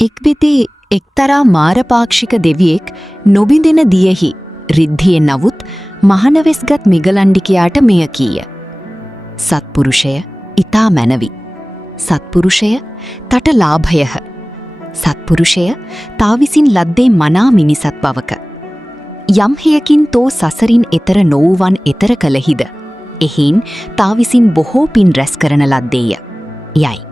එක්බෙතේ එක්තරා මාරපාක්ෂික දෙවියෙක් නොබිඳෙන දියෙහි රිද්ධියෙන් නවුත් මහනවෙස්ගත් මිගලණ්ඩිකයාට මෙය කීය. සත්පුරුෂය ඊතා මැනවි. සත්පුරුෂය තට ලාභයහ. සත්පුරුෂය තා විසින් ලද්දේ මනා මිනිසත් බවක. යම් හේයකින් තෝ සසරින් එතර නොවුවන් එතර කළහිද. එහින් තා විසින් බොහෝ පින් රැස් කරන ලද්දේය. යයි.